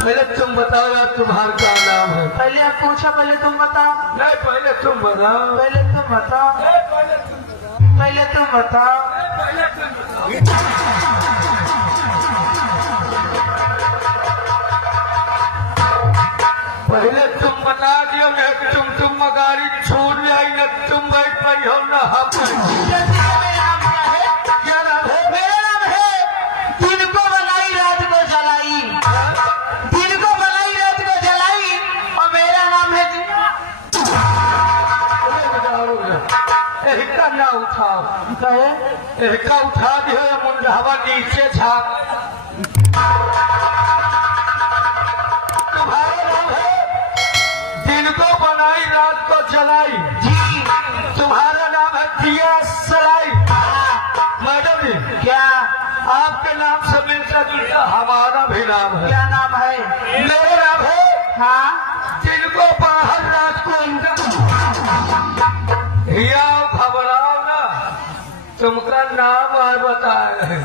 पहले तुम बताओ यार तुम्हारा क्या नाम है। पहले आप पूछा, पहले तुम बताओ। नहीं पहले तुम बताओ। पहले तुम बताओ। पहले तुम बताओ। पहले तुम बता दियो न कि तुम गाड़ी छूट जाई न तुम बैठ पाई हो न हम। क्या नाम है? मेरा नाम है दिन को बनाई रात को जलाई। दिन को बनाई रात को जलाई और मेरा नाम है हिक्का ना उठाओ। कहे हिक्का उठा दियो या मुंडहवा नीचे छाप। तुम्हारा नाम है दिन को बनाई रात को जलाई। जी। तुम्हारा नाम है दिया सलाई। मैडम जी क्या आपके नाम से मिलता जुलता हमारा भी नाम है। क्या नाम है? मेरा नाम है हाँ। दिन को बाहर रात को अंदर। हिया घबराओ ना, तुमका नाम और बताए।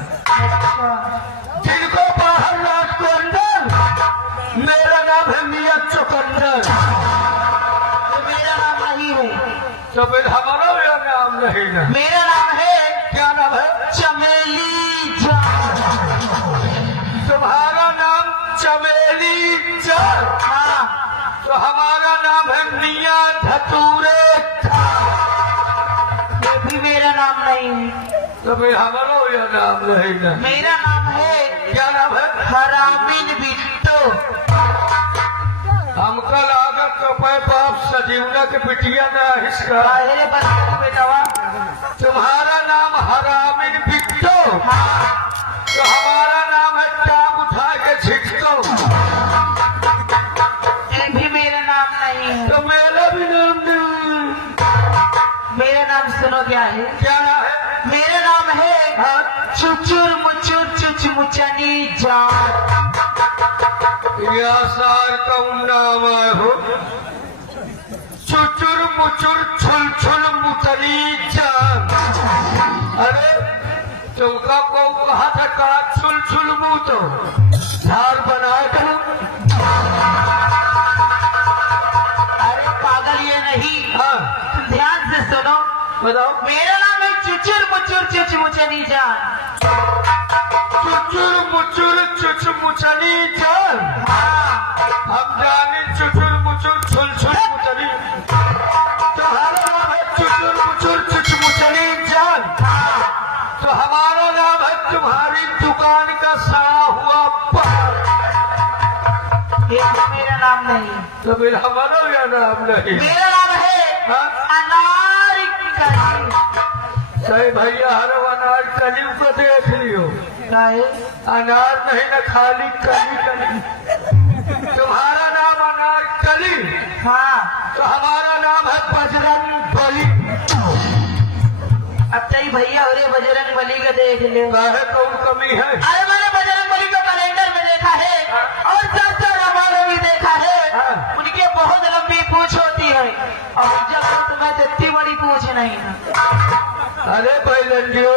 दिन को बाहर रात को अंदर, मेरा नाम है मियां चुकंदर। मेरा नाम नहीं है। तो फिर हमारा यह नाम नहीं है। मेरा नाम है क्या नाम है? चमेली जान। तुम्हारा नाम चमेली चल। हाँ। तो हमारा नाम है मियां धतूरे। ये भी मेरा नाम नहीं है। तो फिर हमारा यह नाम नहीं है। मेरा नाम है क्या नाम है? हरामीन बिट्टो। हमका लागत तो पै बाप सजीवना के पिटिया ना हिस्सा। अरे बस बेटवा। तुम्हारा नाम हरामिन बिट्टो। हाँ। तो हमारा नाम है टांग उठा के झिटको। ये भी मेरा नाम नहीं है। तो मेरा भी नाम नहीं। मेरा नाम सुनो क्या है? क्या नाम है? मेरा नाम है हाँ? चुचुर मुचुर चुचमुचनी जान। या सार का नाम आए हो। चुचुर मुचुर छुल छुल मुतली जान। अरे तुमका को कहा था का छुल छुल मुँह तो झाड़ बनाए करो। अरे पागल ये नहीं। हाँ ध्यान से सुनो। बताओ। मेरा नाम है चुचुर मुचुर चुचमुचनी जान। चुचुर मुचुर चुचमुचनी जान। हाँ। हम जाने चुचुर मुचुर छुल छुल मुचनी। तुम्हारा नाम है चुचुर मुचुर चुचमुचनी जान। हाँ। तो हमारा नाम है तुम्हारी दुकान का सड़ा हुआ पहाड़। ये भी मेरा नाम नहीं। तो फिर हमारा यह नाम नहीं। मेरा नाम है हाँ? अनारकली। सही भैया हर अनार कली को देख लियो। काहे? अनार नहीं न खाली कली कली। तुम्हारा नाम अनार कली। हाँ। तो हमारा नाम है बजरंग बली। अब तई भैया अरे बजरंग बली का देख ले। काहे कौन कमी है? अरे मैंने बजरंग बली को कैलेंडर में देखा है और सच्चा रामायण भी देखा है। हाँ। उनके बहुत लंबी पूंछ होती है और जब तुम्हें इतनी बड़ी पूंछ नहीं है। अरे बैलंडियो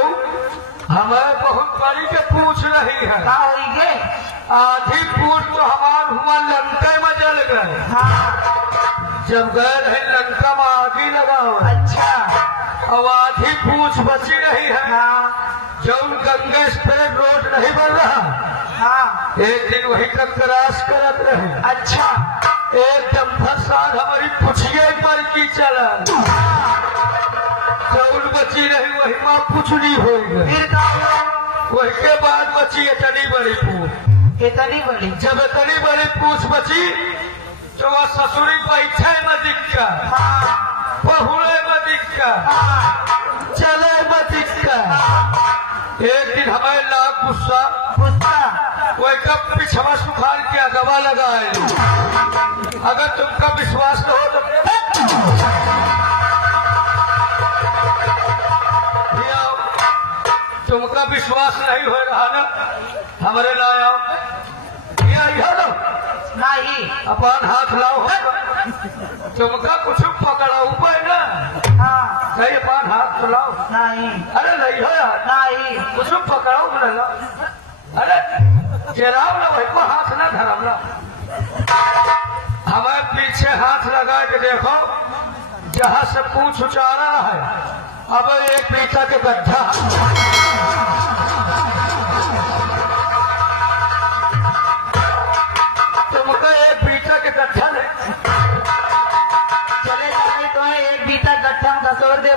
हमें बहुत बड़ी के पूछ रही है। क्या हुई गे? आधी पूछ तो हमार हुआ लंका में जल गए। हाँ। जब गए रहे लंका में आगी लगा हुआ। अच्छा। अब आधी पूछ बची रही है। हाँ। जब गंगेश पे रोड नहीं बन रहा। हाँ। एक दिन वही तक क्रॉस करत रहे। अच्छा। एकदम फसाद हमारी पुछिए पर की चला। जौन बची रही वही माँ पुछड़ी हो गई। फिर क्या हुआ? वही के बाद बची इतनी बड़ी पूछ। इतनी बड़ी? जब इतनी बड़ी पूछ बची तो वह ससुरी बैठे में दिक्कत। हाँ। पहुड़े में दिक्कत। हाँ। चले में दिक्कत। एक दिन हमारे लाख गुस्सा वही कब पिछवा सुखार के अगवा लगाए। अगर तुमका विश्वास न हो तो तुमका विश्वास नहीं हो रहा ना हमारे लाओ ना नहीं। अपन हाथ लाओ। तुमका कुछ पकड़ा ऊपर ना। हाँ। नहीं अपन हाथ तो लाओ। नहीं। अरे नहीं हो यार। नहीं। कुछ पकड़ाओ बोला। अरे जराव ना वही को हाथ ना धराव ना। हमें पीछे हाथ लगा के देखो, जहां से पूछ उचारा है अब एक पीछा के गड्ढा। तुमको एक पीछा के गड्ढा ने चले जाए तो एक बीता गट्ठा का तोड़ दे।